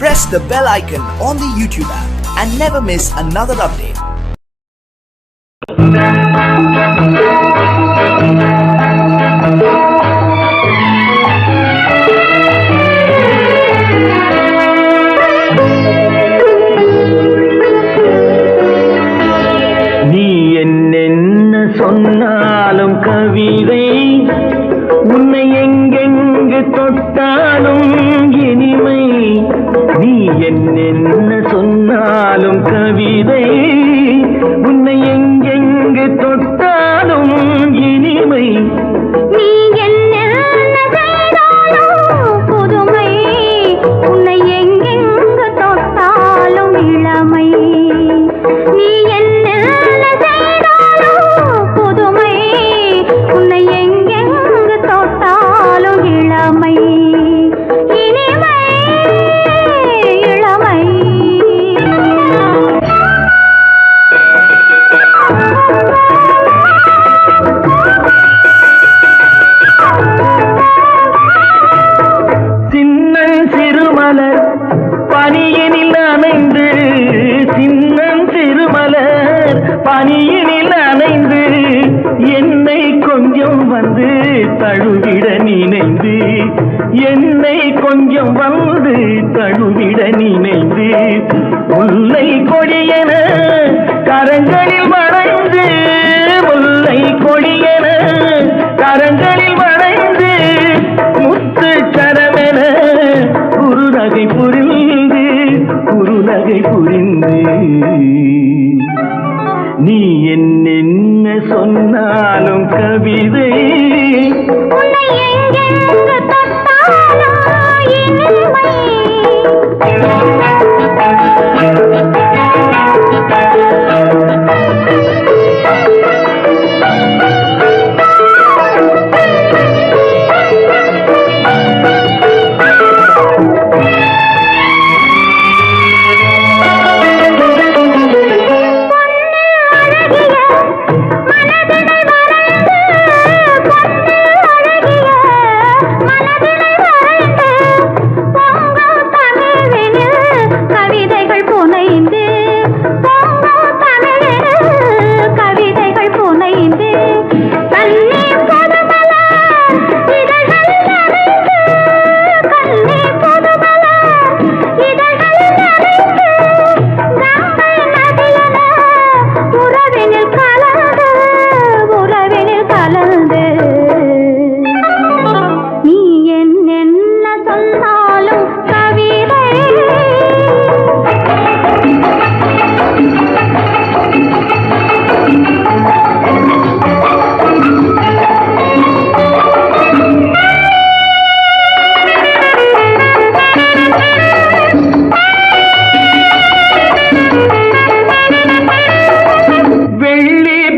Press the bell icon on the YouTube app and never miss another update. நீ என்னென்ன சொன்னாலும் கவிதை உன்னை எங்கெங்கு தொட்டாலும் இனிமை. நீ என்னென்ன சொன்னாலும் கவிதை உன்னை எங்கெங்கு தொட்டாலும் இனிமை. நீ என்ன செய்தாலும் புதுமை, உன்னை எங்கெங்கு தொட்டாலும் இளமை. நீ என்ன செய்தாலும் புதுமை, உன்னை எங்கெங்கு தொட்டாலும் இளமை. இனிமை இளமை. சின்னன் சிறுமலர் பனியினில் அணைந்து, சின்னன் சிறுமலர் பனியினில் அணைந்து என்னை கொஞ்சம் வந்து தழுவிட நினைந்து, என்னை கொஞ்சம் வந்து தழுவிட நினைந்து முல்லை கொடியென கரங்களில் மறைந்து, முல்லை கொடியென கரங்களில் மறைந்து முத்து கரமென குறுநகை புரிந்து, குறுநகை புரிந்து. நீ என்னென்ன சொன்னாலும் கவிதை உன்னை எங்கெங்கு தொட்டாலும் இனிமை.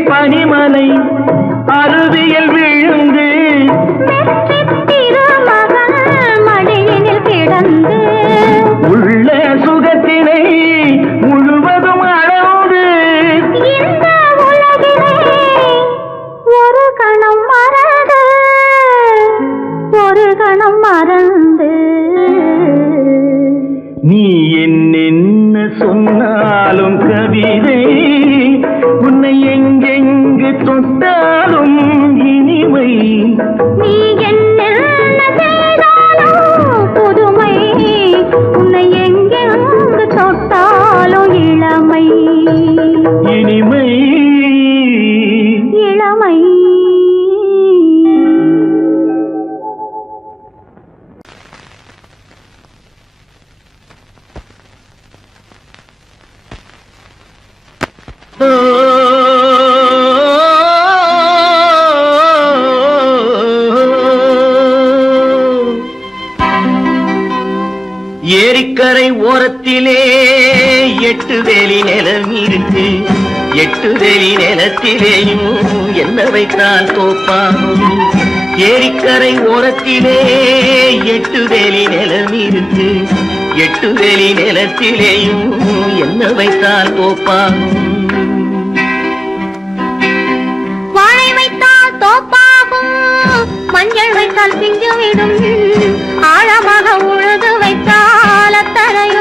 பனிமலை அருவியல் விழுந்து திருமகன் மடியினில் கிடந்து உள்ள சுகத்தினை முழுவதும் அளந்து இந்த உலகிலே ஒரு கணம் மறந்து, ஒரு கணம் மறந்து. நீ என்னென்ன சொன்னாலும் கவிதை உன்னை எங்கெங்கு தொட்டாலும் இனிமை. நீ என்ன செய்தாலும் புதுமை, உன்னை எங்கெங்கு தொட்டாலும் இளமை. இனிமை இளமை. ஏரிக்கரை ஓரத்திலே 8 வேலி நிலம் இருக்கு, 8 வேலி நிலத்திலேயும் என்ன வைத்தால் தோப்பாகும். ஏரிக்கரை ஓரத்திலே 8 வேலி நிலம் இருக்கு, 8 வேலி நிலத்திலேயும் என்ன வைத்தால் தோப்பாகும். வாழை வைத்தால் தோப்பாகும், மஞ்சள் வைத்தால் பிஞ்சுவிடும், ஆழமாக உழுது வைத்தால் அத்தனையும்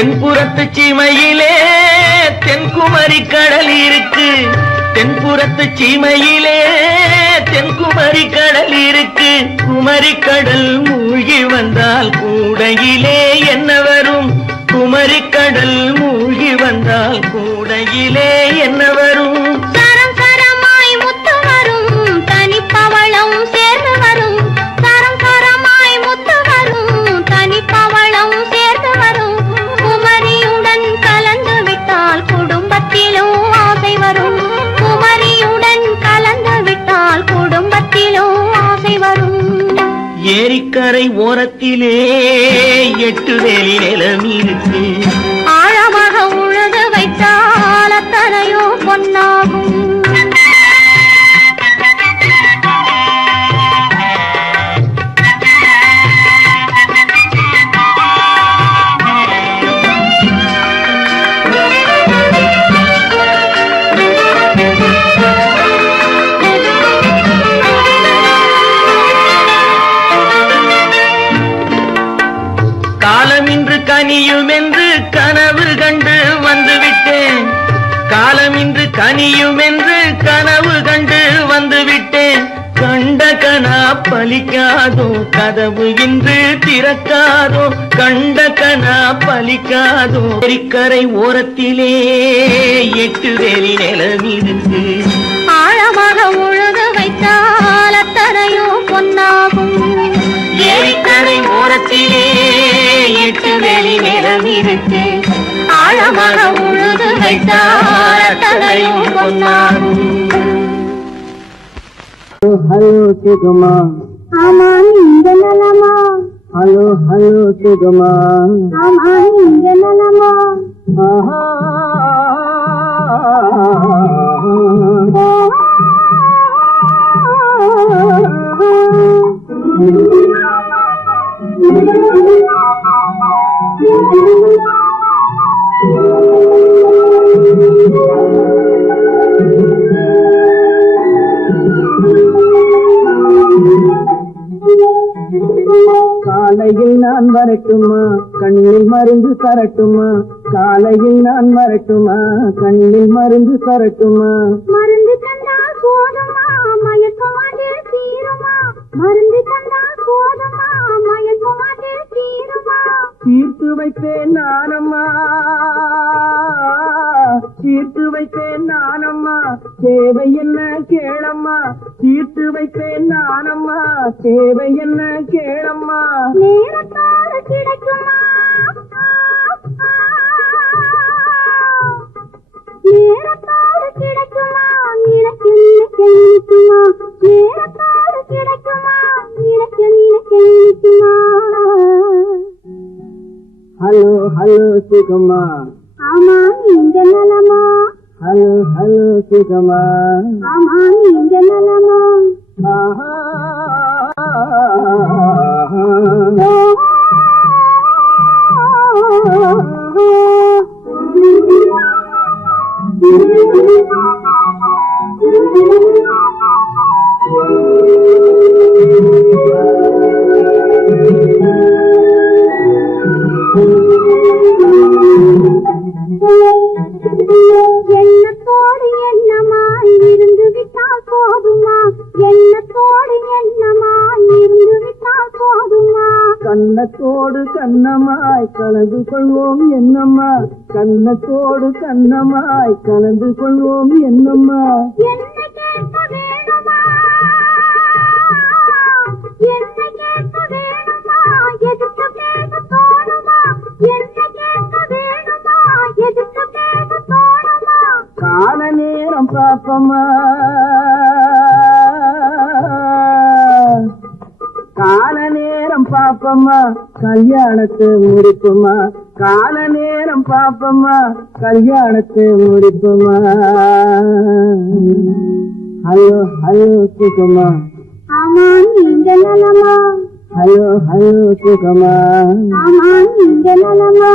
தென்புறத்து சீமையிலே தென்குமரி கடல் இருக்கு, தென்புறத்து சீமையிலே தென்குமரி கடல் இருக்கு. குமரி கடல் மூழ்கி வந்தால் கூடையிலே என்ன வரும்? குமரி கடல் மூழ்கி வந்தால் கூடையிலே என்ன வரும்? சரம் சரமாய் முத்து வரும், தனிப்பவளம் சேர்ந்து வரும். சரம் சரமாய் முத்து வரும், தனிப்பவளம் சேர்ந்து வரும். குமரியுடன் கலந்து விட்டால் குடும்பத்திலும் ஆசை வரும். குமரியுடன் கலந்து விட்டால் குடும்பத்திலும் ஆசை வரும். ஏரிக்கரை ஓரத்திலே 8 வேலி நிலம் இருக்கு. ஆழமாக உழுது வைத்தால் அத்தனையோ பொன்னாகும். காலமின்று கனியும் என்று கனவு கண்டு வந்துவிட்டேன். காலமின்று கனியும் என்று கனவு கண்டு வந்துவிட்டேன். கண்ட கனா பலிக்காதோ, கதவு இன்று திறக்காதோ. கண்ட கனா பலிக்காதோ. ஏரிக்கரை ஓரத்திலே 8 வேலி நிலம் இருக்கு. ஆழமாக உழுது வைத்தால் அத்தனையோ பொன்னாகும். ஏரிக்கரை ஓரத்திலே 8 வேலி நிலம் இருக்கு. ஆழமாக உழுது வைத்தால் அத்தனையோ பொன்னாகும். ஹலோ சுகமா, ஆமா நீங்க நலமா? ஹலோ ஹலோ சுகமா, ஆமா நீங்க நலமா? ஆஹா காலையில் நான் வரட்டுமா, கண்ணில் மருந்து தரட்டுமா? காலையில் நான் வரட்டுமா, கண்ணில் மருந்து தரட்டுமா? மருந்து தந்தால் போதுமா, மயக்கம் அதில் தீருமா? மருந்து தந்தால் போதுமா, மயக்கம் அதில் தீருமா? தீர்த்து வைப்பேன் நானம்மா, தீர்த்து வைப்பேன் நானம்மா. தேவை என்ன கேளம்மா, தீர்த்து வைப்பேன் நானம்மா. தேவை என்ன கேளம்மா. நேரத்தோடு கிடைக்குமா? நேரத்தோடு கிடைக்குமா? நினைக்க நினைக்க நினைக்குமா? நேரத்தோடு கிடைக்குமா? நினைக்க நினைக்க நினைக்குமா? ஹலோ ஹலோ சுகமா, ஆமா நீங்க நலமா? ஹலோ ஹலோ சுகமா, ஆமா நீங்க நலமா? ஆஹா எண்ணத்தோடு எண்ணமாய் இருந்து விட்டால் போதுமா? எண்ணத்தோடு எண்ணமாய் இருந்து விட்டால் போதுமா? கண்ணத்தோடு கண்ணமாய் கலந்து கொள்வோம் என்னம்மா. கண்ணத்தோடு கண்ணமாய் கலந்து கொள்வோம் என்னம்மா. என்னை கேட்க வேணுமா? என்னை கேட்க வேணுமா? எதிர்த்து பேச தோணுமா? என்னை கேட்க வேணுமா? எதிர்த்து பேச தோணுமா? கால நேரம் பாப்பமா, கால நேரம் பாப்பமா, கல்யாணத்தை முடிப்புமா. கால நேரம் பாப்பமா, கல்யாணத்தை முடிப்புமா. ஹலோ ஹலோ சுகமா, ஆமா நீங்க நலமா? ஹலோ ஹலோ சுகமா, ஆமா நீங்க நலமா?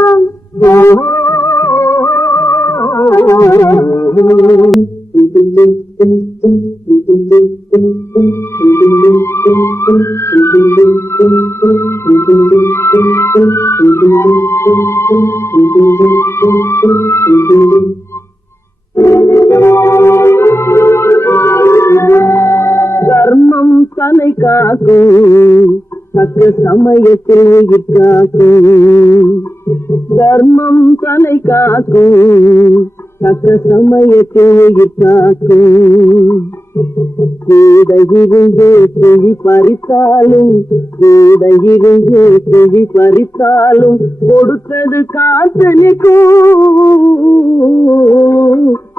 காக்கும், தக்க சமயத்தில் உயிர் காக்கும். தர்மம் தன்னை காக்கும், தக்க சமயத்தில் உயிர் காக்கும். கூடையிருந்து கிழி பறித்தாலும், கூடையிருந்து கிழி பறித்தாலும் கொடுத்தது காத்து நிற்கும்.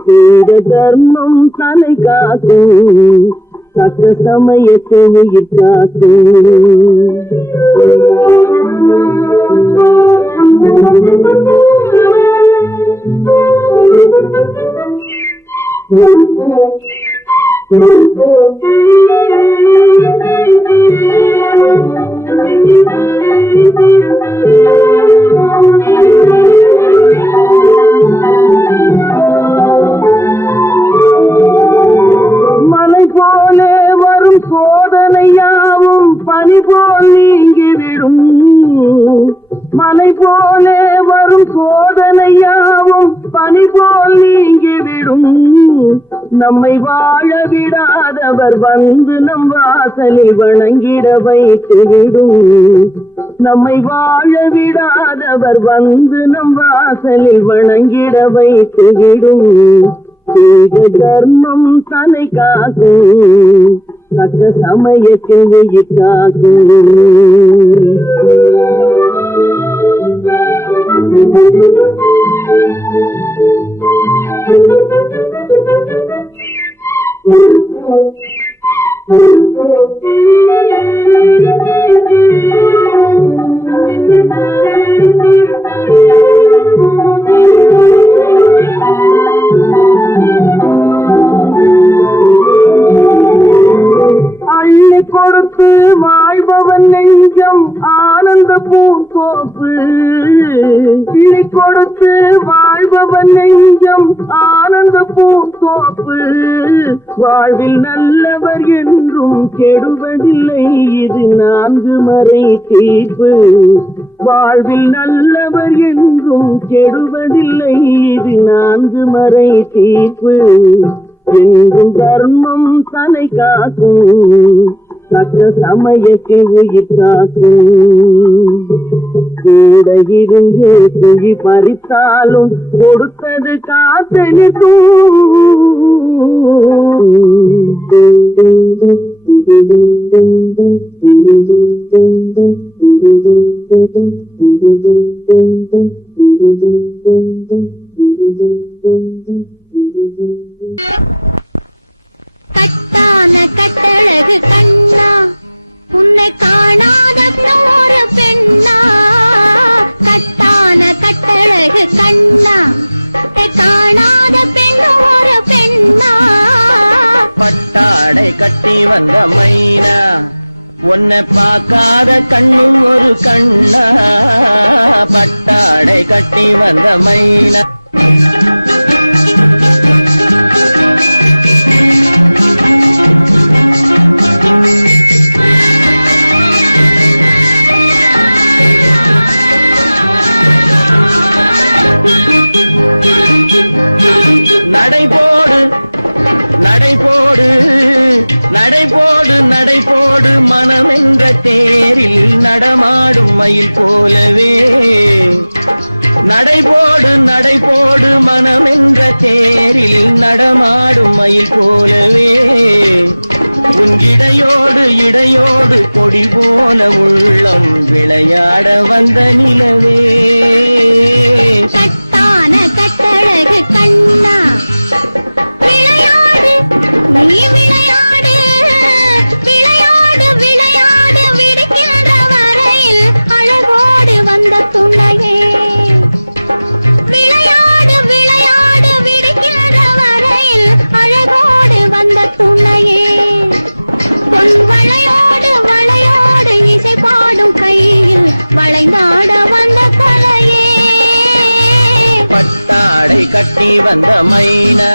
சீட தர்மம் தன்னை காக்கும், தக்க சமயத்தில் உயிர் காக்கும். மலை போலே வரும் சோதனையாவும் பனி போல் நீங்கிவிடும். மலை போலே வரும் சோதனையாவும் பனி போல் நீங்கிவிடும். நம்மை வாழ விடாதவர் வந்து நம் வாசலில் வணங்கிட வைத்துவிடும். நம்மை வாழ விடாதவர் வந்து நம் வாசலில் வணங்கிட வைத்துவிடும். செய்த தர்மம் தன்னை காக்கும், தக்க சமயத்தில் உயிர் காக்கும். அள்ளி கொடுத்து வாழ்பவன் நெஞ்சம் ஆனந்த பூந்தோப்பு. கிளி கொடுத்து வாழ்பவன் நெஞ்சம் ஆனந்த பூந்தோப்பு. வாழ்வில் நல்லவர் என்றும் கெடுவதில்லை, இது 4 மறை தீர்ப்பு. வாழ்வில் நல்லவர் என்றும் கெடுவதில்லை, இது 4 மறை தீர்ப்பு. என்றும் தர்மம் தன்னை காக்கும், தக்க சமயத்தில் உயிர் காக்கும். கூட இருந்து குழி பறித்தாலும் கொடுத்தது காத்து நிற்கும். கட்டான கட்டழகு கண்ணா, உன்னை காணாத ஒரு பெண்ணா. கட்டான கட்டழகு கண்ணா, காணாத பெண் ஒரு பெண்ணா. பட்டாடை கட்டி வந்த மைனா, உன்னை பார்க்காத கண்ணும் ஒரு கண்ணா. பட்டாடை கட்டி வந்த மைனா. நடைபோடு நடைபோடு நடைபோடு நடைபோடு மனமென்ற தேரில் நடமாடும் மயில் போலவே. நடைபோடு நடைபோடு மனமென்ற தேரில் நடமாடும் மயில் போலவே. உன் இடையோடு இடையோடு கொடி போல உள்ளம் விளையாட வந்த நிலவே. கட்டான கட்டழகு கண்ணா, விளையாடு நீ விளையாடு. விளையாடு விளையாடு விடுக்கின்ற வரையில் அழகோடு வந்த துணையே. விளையாடு விளையாடு விடுக்கின்ற வரையில் அழகோடு வந்த துணையே. பொன் வளையோடு வளையோடு இசை பாடும் கையில் வளைந்தாட வந்த கலையே. பட்டாடை கட்டி வந்த மைனா,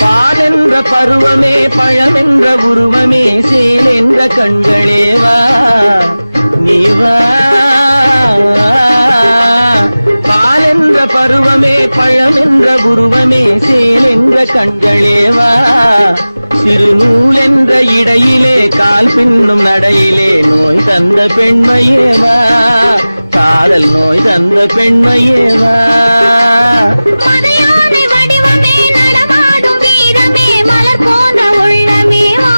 பால் என்ற பருவமே பழமென்ற உருவமே சேல் என்ற கண்களே வா நீ வா. பால் என்ற பருவமே பழம் என்ற உருவமே சேல் என்ற கண்களேவா சிறு நூல் என்ற இடையிலே கால் பின்னும் நடையிலே நோய் தந்த பெண்மையேவா காதல் நோய் தந்த பெண்மையேவா மதையானை வடிவமே நடமாடும் வீரமே மலர் போன்ற உள்ளமேவா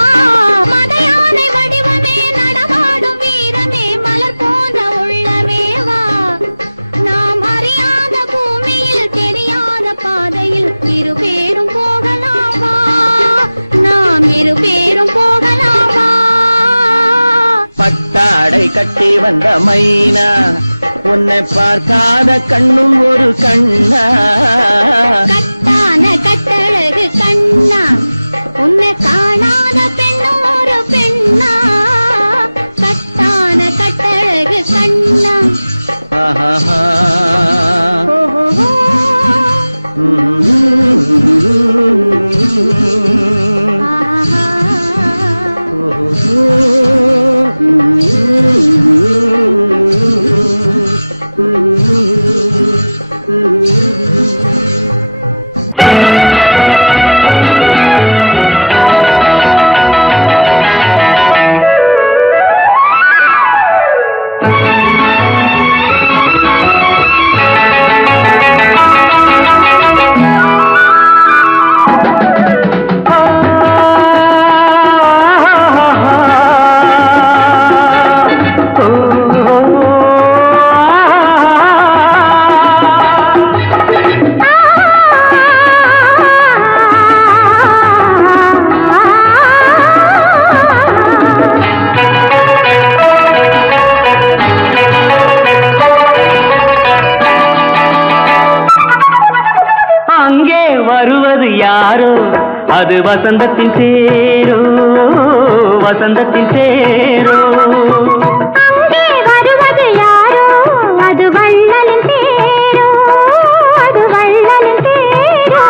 மதையானை வடிவமே நடமாடும் வீரமே மலர் போன்ற உள்ளமேவா நாம் அறியாத பூமியில் தெரியாத பாதையில் இருபேரும் போகலாமா நாம் இருபேரும் போகலாமா பட்டாடை கட்டி வந்த மைனா உன்னை பார்க்காத கண்ணும் ஒரு கண்ணா கட்டான கட்டழகு கண்ணா உன்னை காணாத பெண்ணும் ஒரு பெண்ணா கட்டான கட்டழகு கண்ணா ஆஹா அது வசந்தத்தின் தேரோ வசந்தத்தின் தேரோ அங்கே வருவது யாரோ அது வள்ளலின் தேரோ அது வள்ளலின் தேரோ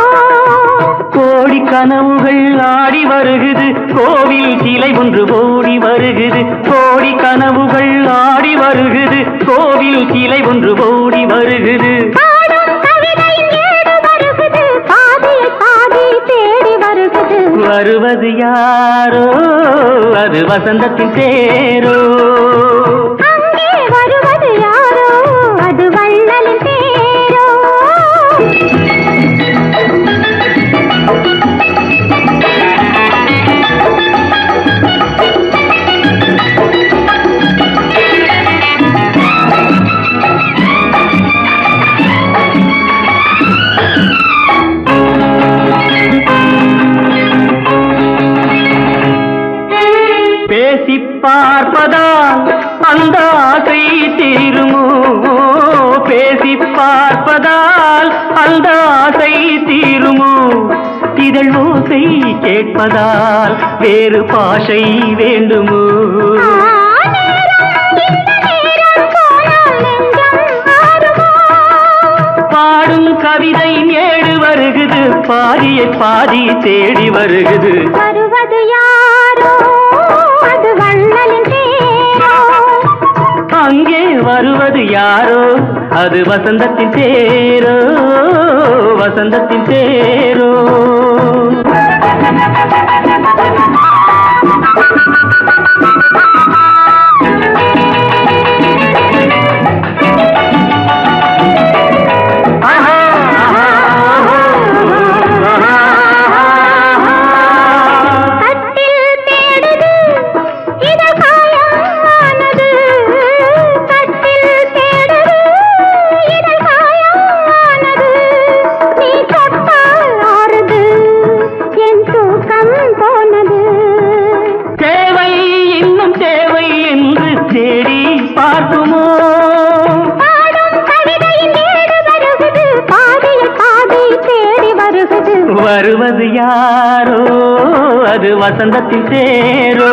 கோடி கனவுகள் ஆடி வருகுது கோவில் சிலை ஒன்று ஓடி வருகுது கோடி கனவுகள் ஆடி வருகுது கோவில் சிலை ஒன்று ஓடி வருகுது வருவது யாரோ அது வசந்தத்தின் தேரோ அங்கே வருவது யாரோ அது வள்ளலின் தேரோ பார்ப்பதால் அந்த ஆசை தீருமோ பேசி பார்ப்பதால் அந்த ஆசை தீருமோ இதழ் ஓசை கேட்பதால் வேறு பாஷை வேண்டுமோ பாடும் கவிதை ஏடு வருகுது பாதியை பாதி தேடி வருகுது வருவது யாரோ அது வள்ளலின் தேரோ அங்கே வருவது யாரோ அது வசந்தத்தின் தேரோ வசந்தத்தின் தேரோ வருவது யாரோ அது வசந்தத்தின் தேரோ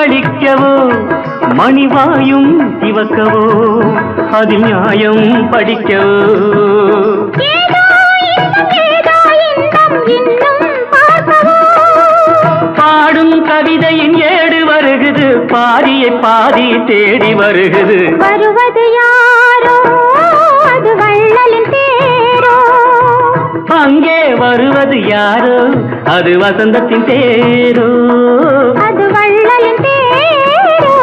அளிக்கவோ மணிவாயும் சிவக்கவோ அதில் நியாயம் படிக்கவோ பாடும் கவிதையின் ஏடு வருகுது பாதியை பாதி தேடி வருகுது வருவது யாரோ அது வள்ளலின் தேரோ அங்கே வருவது யாரோ அது வசந்தத்தின் தேரோ அது வள்ளலின் தேரோ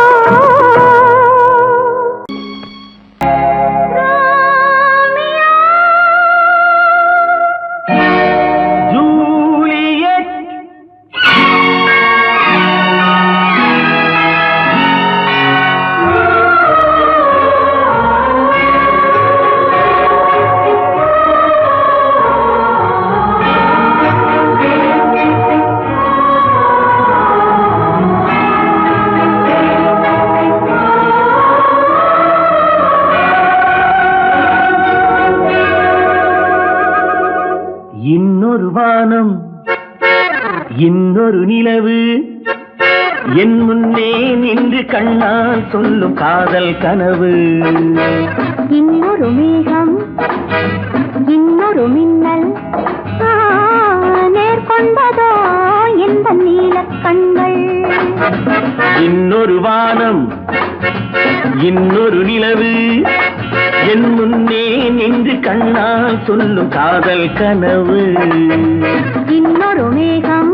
ஜூலியட் இன்னொரு வானம் இன்னொரு நிலவு என் முன்னே நின்று கண்ணால் சொல்லும் காதல் கனவு இன்னொரு மேகம் இன்னொரு மின்னல் நேர்கொண்டதோ எந்த நீலக் கண்கள் இன்னொரு வானம் இன்னொரு நிலவு என் முன்னே நின்று கண்ணால் சொல்லும் காதல் கனவு இன்னொரு மேகம்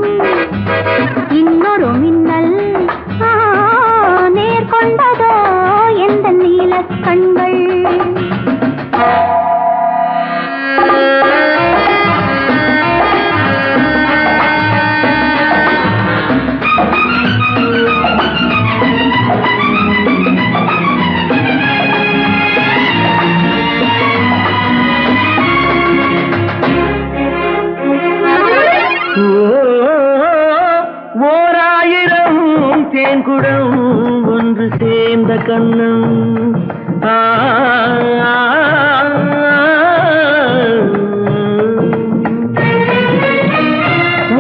இன்னொரு மின்னல் நேர்கொண்டதோ எந்த நீலக் கண்கள் ஓராயிரம் தேன்குடம் ஒன்று சேர்ந்த கண்ணம்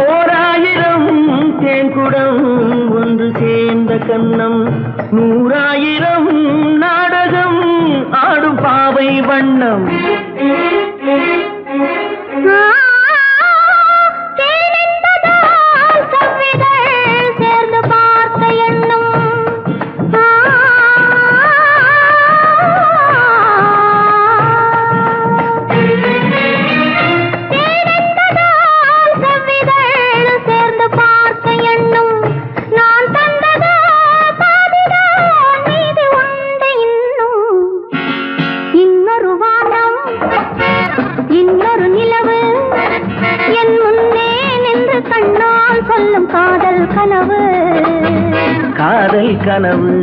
ஓராயிரம் தேன்குடம் ஒன்று சேர்ந்த கண்ணம் நூறாயிரம் நாடகம் ஆடும் பாவை வண்ணம் சேர்ந்து பார்த்த எண்ணம் சேர்ந்து பார்த்த எண்ணம் நான் தந்ததோ பாதிதான் மீதி உண்டு இன்னும் இன்னொரு வானம் இன்னொரு நிலவு என் முன்னே நின்று கண்ணால் சொல்லும் காதல் கனவு காதல் கனவு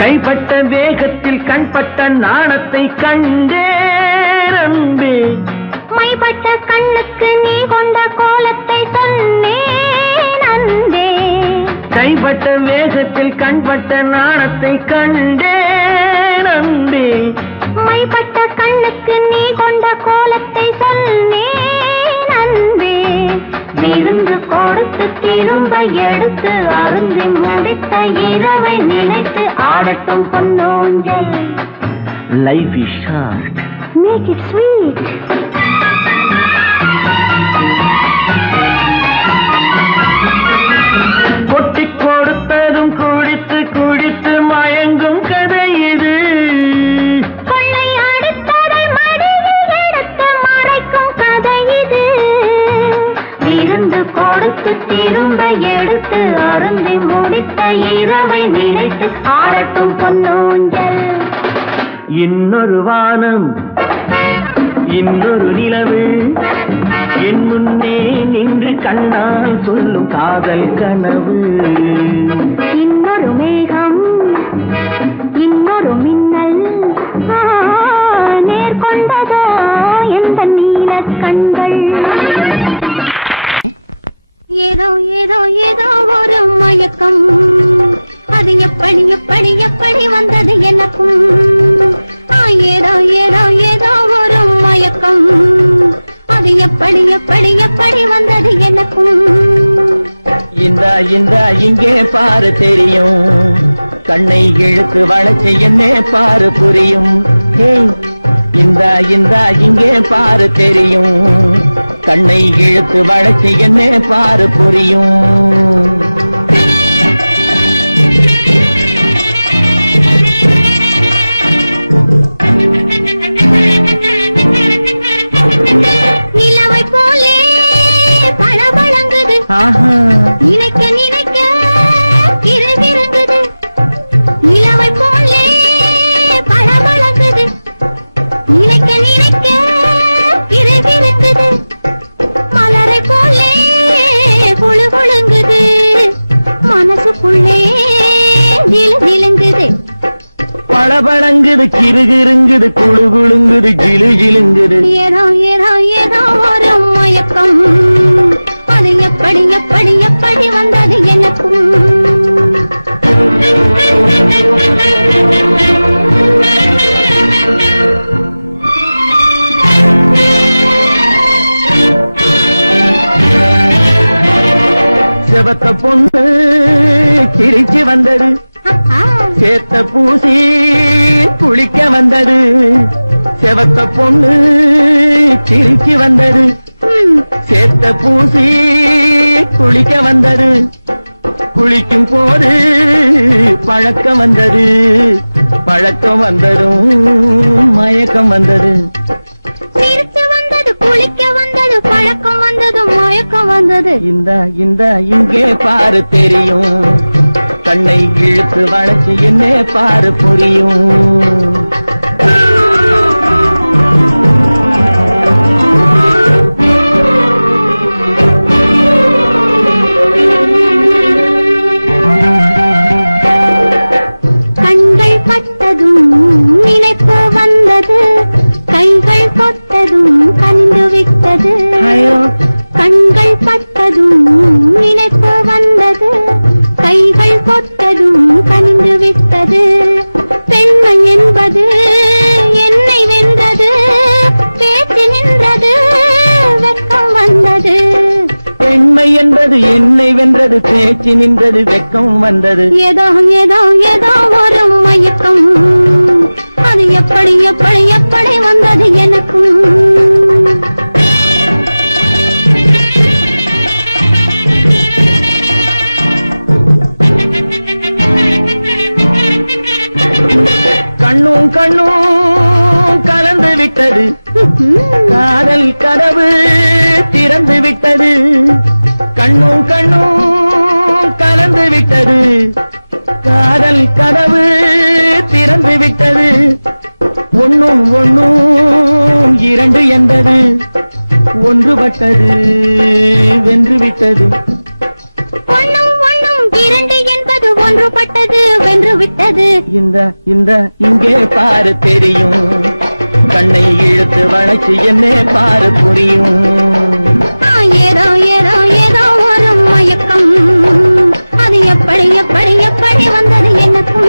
கைப்பட்ட வேகத்தில் கண்பட்ட நாணத்தை கண்டேன் அன்பே மைப்பட்ட கண்ணுக்கு நீ கொண்ட கோலத்தை சொன்னேன் அன்பே கைப்பட்ட வேகத்தில் கண்பட்ட நாணத்தை கண்டேன் அன்பே மைப்பட்ட கண்ணுக்கு நீ கொண்ட கோலத்தை சொன்னேன் அன்பே விருந்து கொடுத்து திரும்ப எடுத்து அருந்தி முடித்த இரவை நினைத்து ஆடட்டும் பொன்னோஞ்சல் life is short make it sweet கொட்டி கொடுத்ததும் குடித்து குடித்து மயங்கும் கதை இது கொள்ளை அடுத்ததை மடியில் எடுத்து மறைக்கும் கதை இது விருந்து கொடுத்து திரும்ப எடுத்து அருந்தி முடித்த இரவை நினைத்து ஆடட்டும் பொன்னூஞ்சல் இன்னொரு வானம் இன்னொரு நிலவு என் முன்னே நின்று கண்ணால் சொல்லும் காதல் கனவு இன்னொரு மேகம் இன்னொரு மின்னல் நேர்கொண்ட ஏதோ ஏதோ ஏதோ ஒரு மயக்கம், அது எப்படி எப்படி எப்படி வந்தது எனக்கும். ஏதோ ஏதோ ஏதோ ஒரு மயக்கம், அது எப்படி எப்படி எப்படி வந்தது எனக்கும். இந்த இங்கே பாரு தெரியும், கண்ணை இழுத்து வளைச்சு என்ன பாரு புரியும். இந்த இங்கே பாரு தெரியும், கண்ணை இழுத்து வளைச்சு என்ன பாரு புரியும். நிலவை போலே பளபளங்குது, நினைக்க நினைக்க கிறுகிறுங்குது. நிலவை போலே பளபளங்குது, நினைக்க நினைக்க கிறுகிறுங்குது. மலரை போலே குழு குழுங்குது, மனசுக்குள்ளே ஜிலு ஜிலுங்குது. பளபளங்குது கிறுகிறுங்குது குழு குழுங்குது ஜிலு ஜிலுங்குது. ஏதோ ஏதோ ஏதோ ஒரு மயக்கம், அது எப்படி எப்படி எப்படி வந்தது எனக்கும். செவத்த பொண்ணு சிரிச்சு வந்தது, சேத்த பூசி குளிக்க வந்தது. செவத்த பொண்ணு சிரிச்சு வந்தது, சேத்த பூசி குளிக்க வந்தது. குளிக்கும் போது பழக்கம் வந்தது, பழக்கம் வந்ததும் மயக்கம் வந்தது. சிரிச்சு வந்தது, குளிக்க வந்தது, பழக்கம் வந்தது, மயக்கம் வந்தது. இந்த இங்கே பாரு தெரியும், கண்ணை இழுத்து வளைச்சு என்ன பாரு புரியும். கண்கள் பட்டதும் நினைப்பு வந்தது, கைகள் தொட்டதும் கனிந்து விட்டது. கண்கள் பட்டதும் நினைப்பு வந்தது, கைகள் தொட்டதும் கனிந்து விட்டது. பெண்மை என்பது என்னை வென்றது, பேச்சு நின்றது, வெட்கம் வந்தது. பெண்மை என்பது என்னை வென்றது, பேச்சு நின்றது, வெட்கம் வந்தது. ஏதோ ஏதோ ஏதோ ஒரு மயக்கம், அது எப்படி எப்படி எப்படி வந்தது எனக்கும். கண்ணும் கண்ணும் கலந்து விட்டது, காதல் கதவு திறந்து விட்டது. கண்ணும் கண்ணும் கலந்து விட்டது, காதல் கதவு திறந்து விட்டது. ஒண்ணும் ஒண்ணும் இரண்டு என்பது, ஒன்றுபட்டது வென்று விட்டது. ஒண்ணும் ஒண்ணும் இரண்டு என்பது ஒன்றுபட்டது வென்று விட்டது. இந்த இங்கே பாரு தெரியும், கண்ணை இழுத்து வளைச்சு என்ன பாரு புரியும். ஏதோ ஏதோ ஏதோ ஒரு மயக்கம், அது எப்படி எப்படி எப்படி வந்தது எனக்கும்.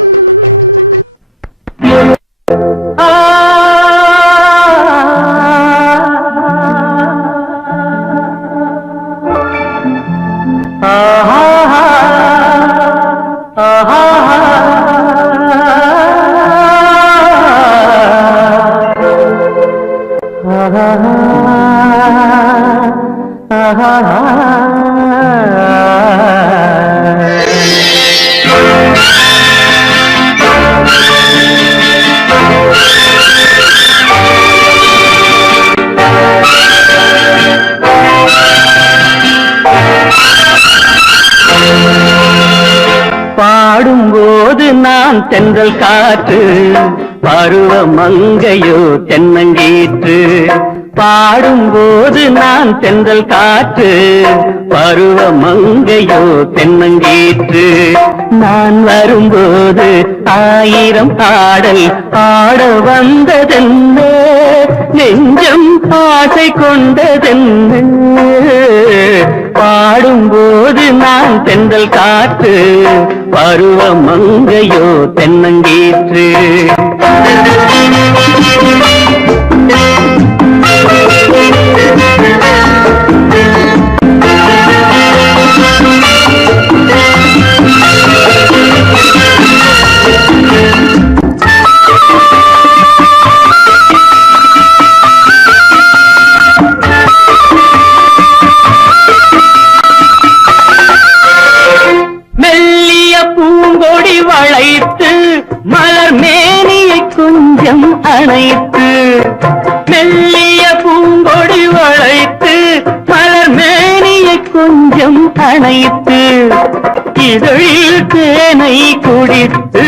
பாடும்போது நான் தென்றல் காற்று, பருவ மங்கையோ தென்னங்கீற்று. பாடும்போது நான் தென்றல் காற்று பருவ மங்கையோ தென்னங்கீற்று நான் வரும்போது ஆயிரம் பாடல் ஆட வந்ததென்ன நெஞ்சம் ஆசை கொண்டதென்ன பாடும்போது நான் தென்றல் காற்று பருவ மங்கையோ தென்னங்கீற்று பூங்கொடி வளைத்து மலர் மேனியை கொஞ்சம் அணைத்து மெல்லிய பூங்கொடி வளைத்து மலர் மேனியை கொஞ்சம் அணைத்து இதழில் தேனை குடித்து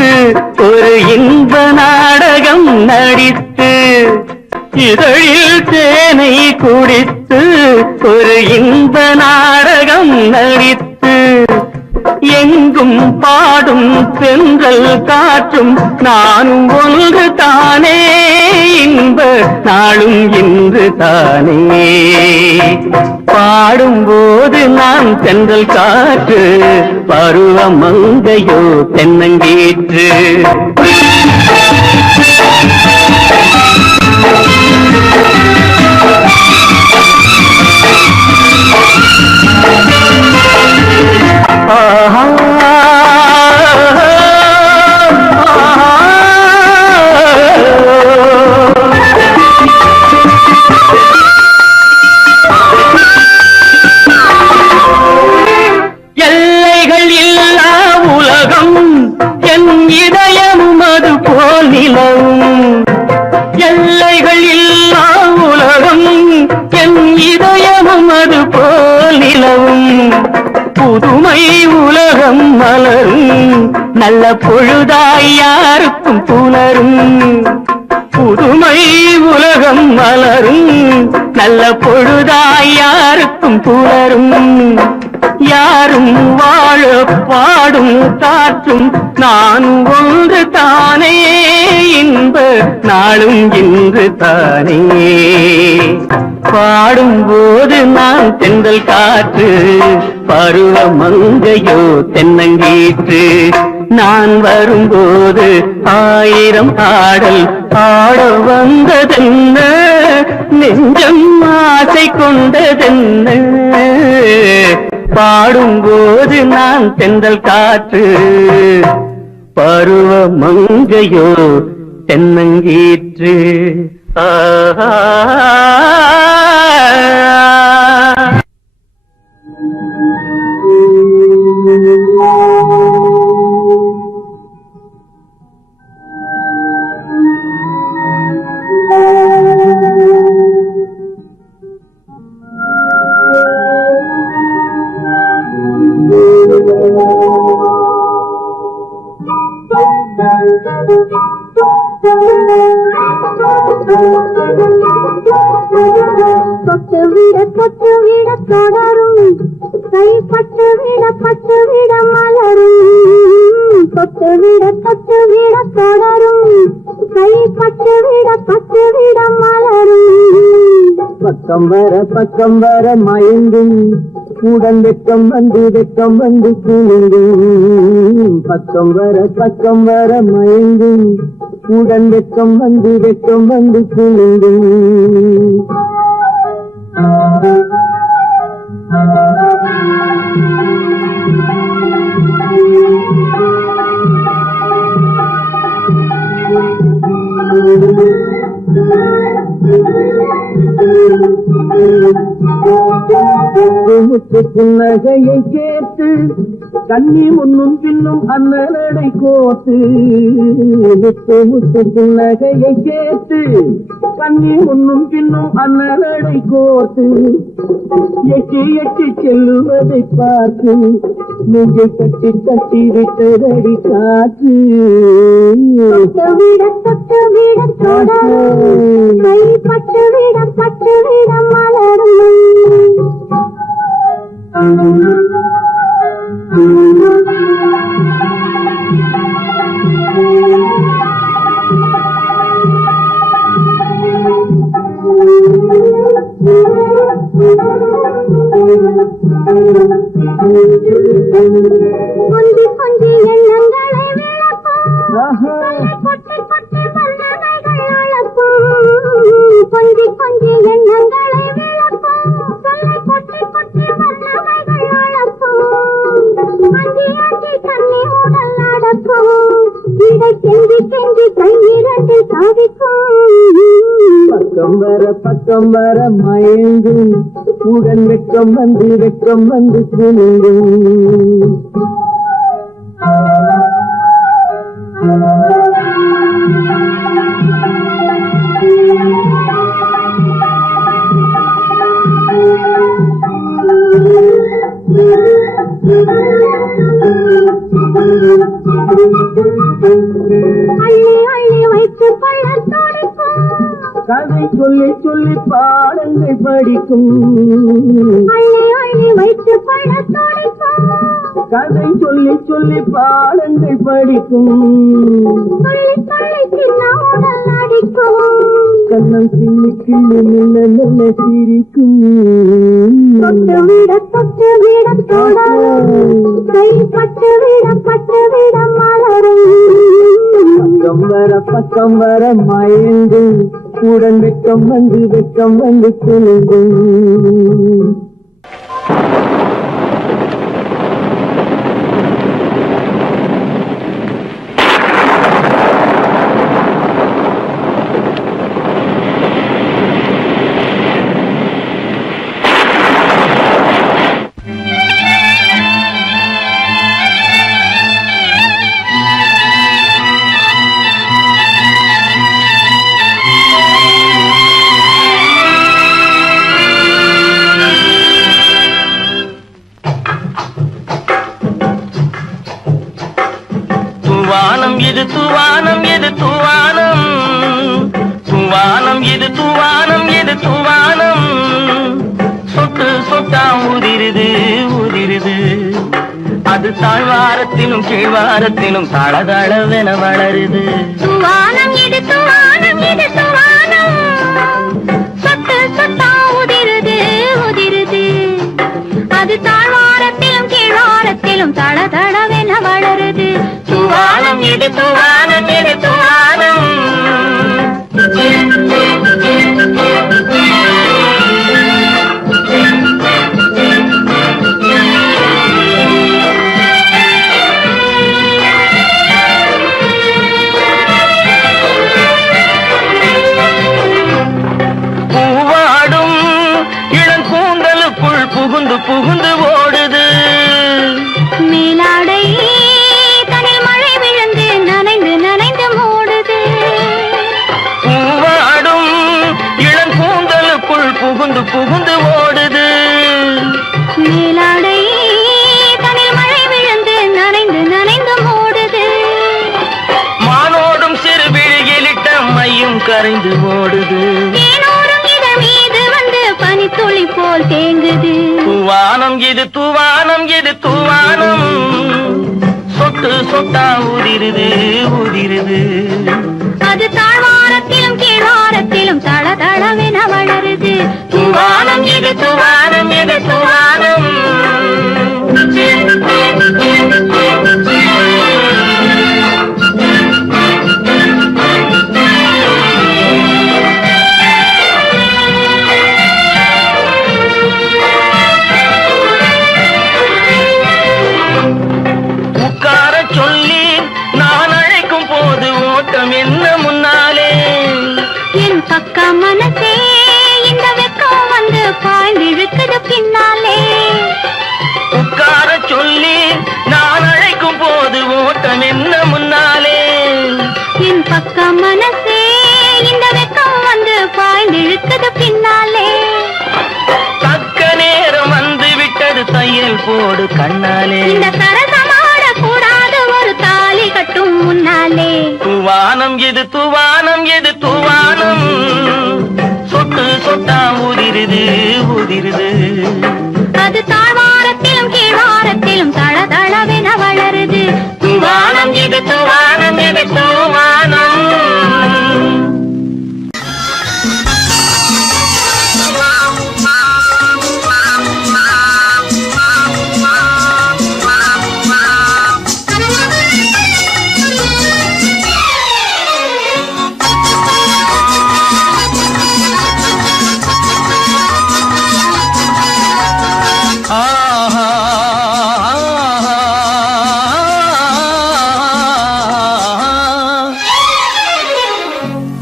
ஒரு இன்ப நாடகம் நடித்து இதழில் தேனை குடித்து ஒரு இன்ப நாடகம் நடித்து எங்கும் பாடும் தென்றல் காற்றும் நானும் ஒன்று தானே இன்ப நாளும் இன்று தானே பாடும்போது நான் தென்றல் காற்று பருவ மங்கையோ தென்னங்கீற்று எல்லைகள் இல்லா உலகம் என் இதயமும் அது போல் நிலவும் எல்லைகள் இல்லா உலகம் என் இதயமும் அது போல் நிலவும் புதுமை உலகம் மலரும் நல்ல பொழுதாய் யாருக்கும் புலரும் புதுமை உலகம் மலரும் நல்ல பொழுதாய் யாருக்கும் புலரும் யாரும் வாழ பாடும் காற்றும் நான் ஒன்று தானே இன்ப நாளும் இன்று தானே பாடும்போது நான் தென்றல் காற்று பருவ மங்கையோ தென்னங்கீற்று நான் வரும்போது ஆயிரம் ஆடல் ஆட வந்ததென்ன நெஞ்சம் ஆசை கொண்டதென்ன பாடும்போது நான் தென்றல் காற்று பருவ மங்கையோ தென்னங்கீற்று ஆஹா தொட்டுவிட தொடரும் கைப்பட்டுவிட மலரும் தொட்டுவிட தொடரும் கைப்பட்டுவிட மலரும் பக்கம் வர மயங்கும் உடன் வெக்கம் வந்து குழுங்கும் பக்கம் வர மயங்கும் உடன் வெக்கம் வந்து குழுங்கும் முத்து புன்னகையை கேட்டு கண்ணி முன்னும் பின்னும் அண்ணனடை கோத்து முத்து புன்னகையை கேட்டு கண்ணி முன்னும் பின்னும் அண்ணனடை கோத்து எட்டி செல்லுவதை பார்த்து நெஞ்சை கட்டி விட்டதடி காற்று தொட்டு விட தொடரும் கை பட்டு விட மலரும் கொஞ்சி கொஞ்சி எண்ணங்களை விளக்கும் கொட்டி கொட்டி வண்ணமைகள் அழக்கும் கொஞ்சி கொஞ்சி எண்ணங்களை விளக்கும் சொல்லை கொட்டி கொட்டி வண்ணமைகள் அழக்கும் அஞ்சி அஞ்சி கண்ணி உடல் அடக்கும் இடை கெஞ்சி கெஞ்சி கையிரண்டில் சாதிக்கும் பக்கம் வர மயங்கும் உடன் வெக்கம் வந்து குனிங்கும் அள்ளி அள்ளி வைத்து பள்ளம் துடிக்கும் கதை சொல்லி சொல்லி பாடங்கள் படிக்கும் அள்ளி அள்ளி வைத்து பள்ளம் துடிக்கும் கதை சொல்லி சொல்லி பாடங்கள் படிக்கும் சொல்லி சொல்லி சின்ன உடல் அடிக்கும் கண்ணம் கிள்ளி கிள்ளி நல்ல சிரிக்கும் தொட்டு விட தொடரும் கை பட்டு விட மலரும் பக்கம் வர மயங்கும் உடன் வெக்கம் வந்து குனிங்கும் தூவானம் எது தூவானம் இது தூவானம் சொட்டு சொட்டா ஊதிருது அது தாழ்வாரத்திலும் கீழ்வாரத்திலும் தளதளவென வளருது தூவானம் இது தூவானம் சொட்டு சொட்டா ஊதிருது அது தாழ்வாரத்திலும் கீழ்வாரத்திலும் தளதளவென வளருது தூவானம் இது தூவானம் பூவாடும் இளங்கூந்தலுக்குள் புகுந்து ஓடுது மேலாடை தனில் மழை விழுந்து நனைந்து மூடுது பூவாடும் இளங்கூந்தலுக்குள் புகுந்து ஓடுது மேலாடை தனில் மழை விழுந்து நனைந்து மூடுது மானோடும் சிறு விழியிலிட்ட மையும் கரைந்து ஓடுது தேனோடும் இதழ் மீது வந்து பனித்துளி போல் தேங்குது தூவானம் இது தூவானம் சொட்டு சொட்டா ஊதிருது அது தாழ்வாரத்திலும் கீழ்வாரத்திலும் தளதளவென வளருது தூவானம் இது தூவானம் உட்கார சொல்லி நான் அழைக்கும் போது ஓட்டம் என்ன முன்னாலே என் பக்க மனசே இந்த வெக்கம் வந்து பாய்ந்திழுக்குது பின்னாலே உட்கார சொல்லி நான் அழைக்கும் போது ஓட்டம் என்ன முன்னாலே என் பக்க மனசே இந்த வெக்கம் வந்து பாய்ந்திழுக்குது பின்னாலே தக்க நேரம் வந்து விட்டது தையல் போடு கண்ணாலே இந்த சரசமாட கூடாது ஒரு தாலி கட்டும் முன்னாலே தூவானம் எது தூவானம் எது தூவானம் சொட்டு சொட்டா ஊதிருது ஊதிருது அது தாழ்வாரத்திலும் கீழ்வாரத்திலும் தளதளவென வளருது தூவானம் எது தூவானம் எது தூவானம்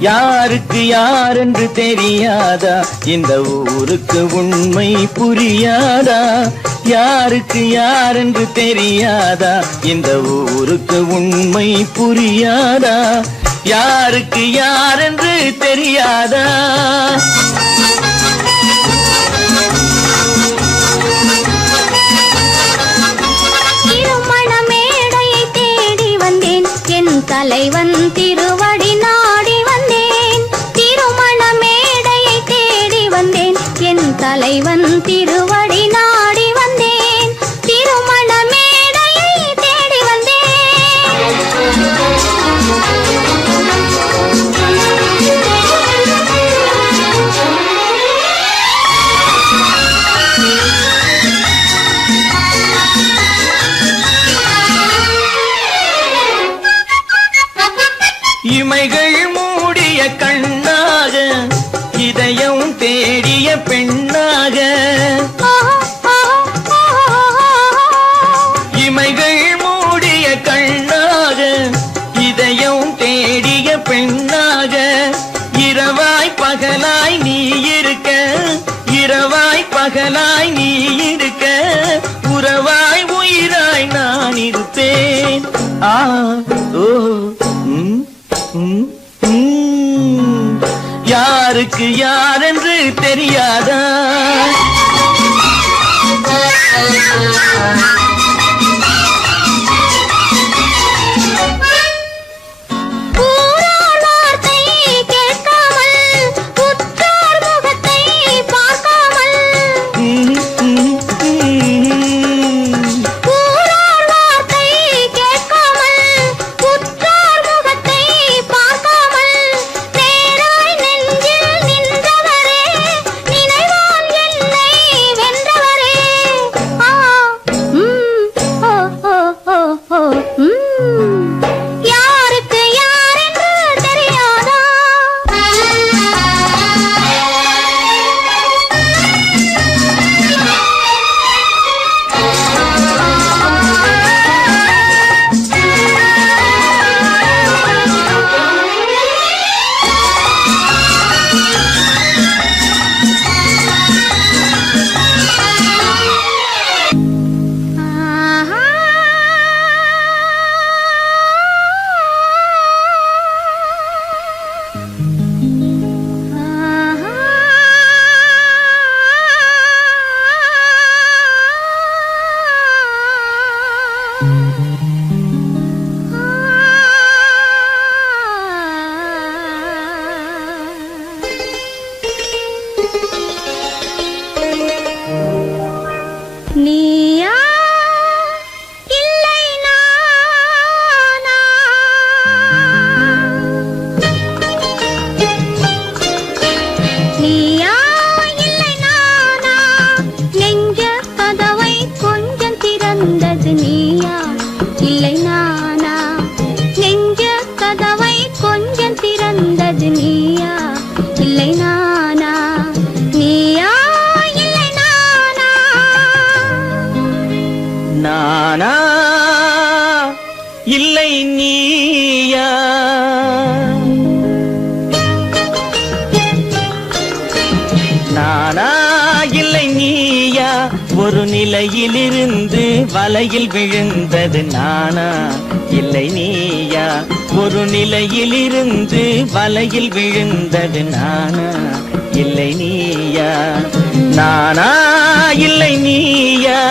யாருக்கு யாரென்று தெரியாதா இந்த ஊருக்கு உண்மை புரியாதா யாருக்கு யாரென்று தெரியாதா இந்த ஊருக்கு உண்மை புரியாதா யாருக்கு யாரென்று தெரியாதா திருமண மேடையை தேடி வந்தேன் என் தலைவன் திருவடி நாடி வந்தேன் திருமண மேடையை தேடி வந்தேன் என் தலைவன் திருவடி நாடி வந்தேன் திருமண மேடையை தேடி இமைகள் மூடிய கண்ணாக இதயம் தேடிய பெண்ணாக இமைகள் மூடிய கண்ணாக இதயம் தேடிய பெண்ணாக இரவாய் பகலாய் நீ இருக்க இரவாய் பகலாய் நீ இருக்க உறவாய் உயிராய் நான் இருப்பேன் ஆ ஓ யாருக்கு யாரென்று தெரியாதா நீயா இல்லை நானா நீயா இல்லை நானா நெஞ்ச கதவை கொஞ்சம் திறந்தது நீயா இல்லை நானா நெஞ்ச கதவை கொஞ்சம் திறந்தது நீயா இல்லை நானா நீயா நானா இல்லை நீயா நானா இல்லை நீயா ஒரு நிலையிலிருந்து வலையில் விழுந்தது நானா இல்லை நீயா ஒரு நிலையிலிருந்து வலையில் விழுந்தது நானா இல்லை நீயா நானா இல்லை நீயா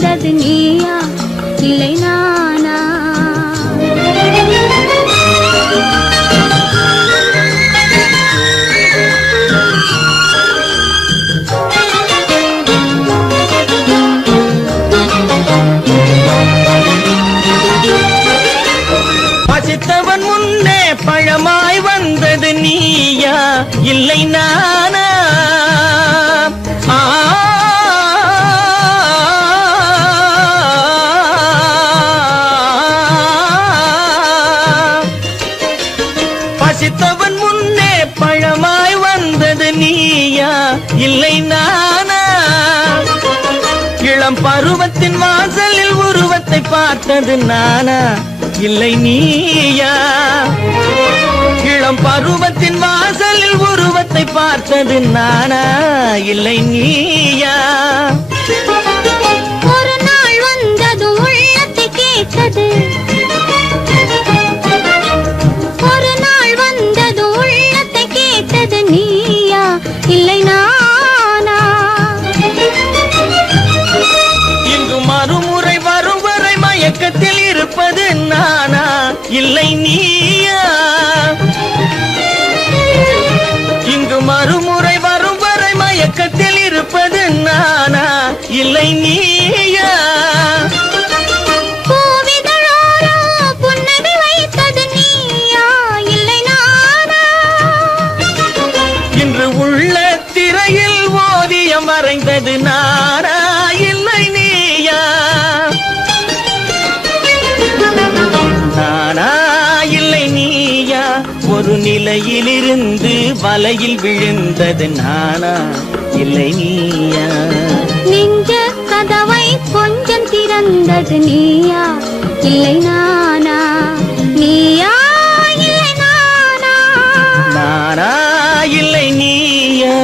வந்தது நீயா இல்லை நானா? பசித்தவன் முன்னே பழமாய் வந்தது நீயா இல்லை நானா? பசித்தவன் முன்னே பழமாய் வந்தது நீயா இல்லை நானா? இளம் பருவத்தின் வாசலில் உருவத்தை பார்த்தது நானா இல்லை நீயா? இளம் பருவத்தின் வாசலில் உருவத்தை பார்த்தது நானா இல்லை நீயா? ஒரு நாள் வந்தது உள்ளத்தை கேட்டது, ஒரு நாள் வந்தது உள்ளத்தை கேட்டது நீயா இல்லை நானா? இங்கு மறுமுறை வரும் வரை மயக்கத்தில் இருப்பது நானா இல்லை நீயா? இங்கு மறுமுறை வரும் வரை மயக்கத்தில் இருப்பது நானா இல்லை நீயா? பூவிதழோரோ புன்னகை வைத்தது நீயா இல்லை நானா? இன்று உள்ள திரையில் ஓவியம் வரைந்தது நானா இல்லை நீயா? நானா இல்லை நீயா? ஒரு நிலையிலிருந்து வலையில் விழுந்தது நானா இல்லை நீயா? நெஞ்ச கதவை கொஞ்சம் திறந்தது நீயா இல்லை நானா? நீயா இல்லை நானா? நானா இல்லை நீயா?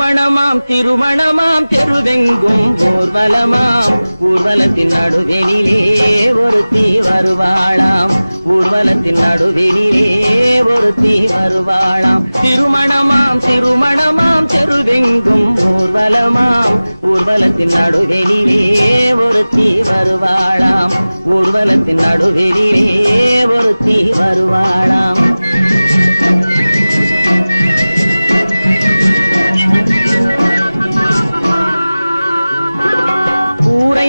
மணமாம் திருமணமாம் தெருவெங்கும் ஊர்வலமாம், ஊர்வலத்தின் நடுவெனிலே ஒருத்தி வருவாளாம், ஊர்வலத்தின் நடுவெனிலே ஒருத்தி வருவாளாம். திருமணமாம் திருமணமாம் தெருவெங்கும் ஊர்வலமாம், ஊர்வலத்தின் நடுவெனிலே ஒருத்தி வருவாளாம், ஊர்வலத்தின் நடுவெனிலே ஒருத்தி வருவாளாம்.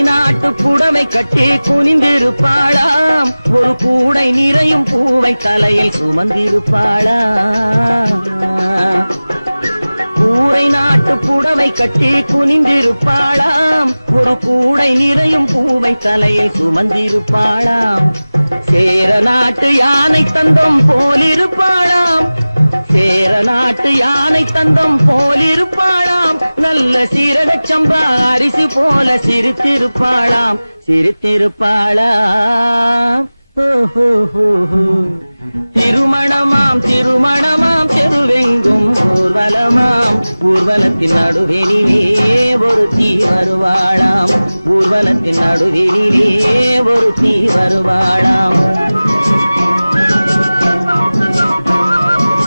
நாட்டு புடவை கட்டி குனிந்திருப்பாளாம், ஒரு கூடை நிறையும் பூவை தலையில் சுமந்திருப்பாளாம். கூரை நாட்டு புடவை கட்டி குனிந்திருப்பாளாம், ஒரு கூடை நிறையும் பூவை தலையில் சுமந்திருப்பாளாம். சேர நாட்டு யானை தந்தம் போலிருப்பாளாம், சேர நாட்டு யானை தந்தம் போலிருப்பாளாம். நல்ல சீரகச் சம்பா அரிசி போல சிரித்திருப்பாளாம், சிரித்திருப்பாளாம். திருமணமாம் திருமணமாம் தெருவெங்கும் ஊர்வலமாம், ஊர்வலத்தின் நடுவெனிலே ஒருத்தி வருவாளாம், ஊர்வலத்தின் நடுவெனிலே ஒருத்தி வருவாளாம்.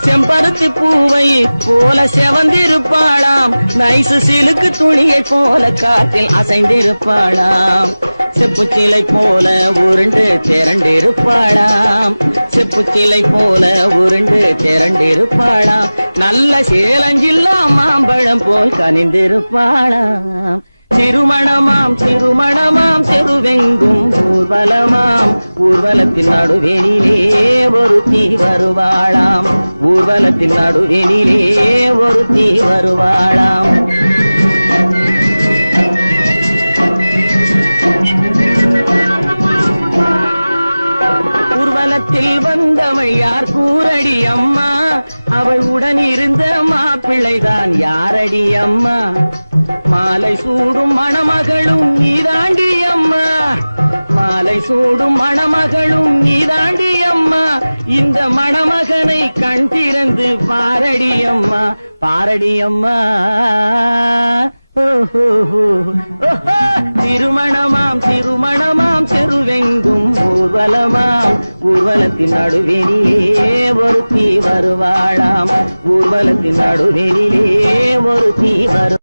செம்பருத்தி பூவை போல செவந்திருப்பாளாம், நைசு சிலுக்கு துணியை போல காற்றில் அசைந்திருப்பாளாம். செப்புச்சிலை போல உருண்டு திரண்டிருப்பாளாம், செப்புச்சிலை போல உருண்டு திரண்டிருப்பாளாம். நல்ல சேலஞ்சில்லா மாம்பழம் போல் கனிந்திருப்பாளாம். திருமணமாம் திருமணமாம் தெருவெங்கும் ஊர்வலமாம், ஊர்வலத்தின் நடுவெனிலே ஒருத்தி வருவாளாம், ஊர்வலத்தின் நடுவெனிலே ஒருத்தி வருவாளாம். ஊர்வலத்தில் வந்தவள் யார் கூரடி அம்மா, அவள் உடன் இருந்த மாப்பிள்ளைதான் யாரடி அம்மா. மாலை சூடும் மணமகளும் நீதாண்டி அம்மா, மாலை சூடும் மணமகளும் நீதாண்டி அம்மா. இந்த மணமகனை கண் திறந்து பாரடி அம்மா, பாரடி அம்மா. திருமணமாம் திருமணமாம் தெருவெங்கும் ஊர்வலமாம், ஊர்வலத்தின் நடுவெளியிலே ஒருத்தி வருவாளாம் ஊர்வலத்தின் நடுவெளியிலே ஒருத்தி வரும்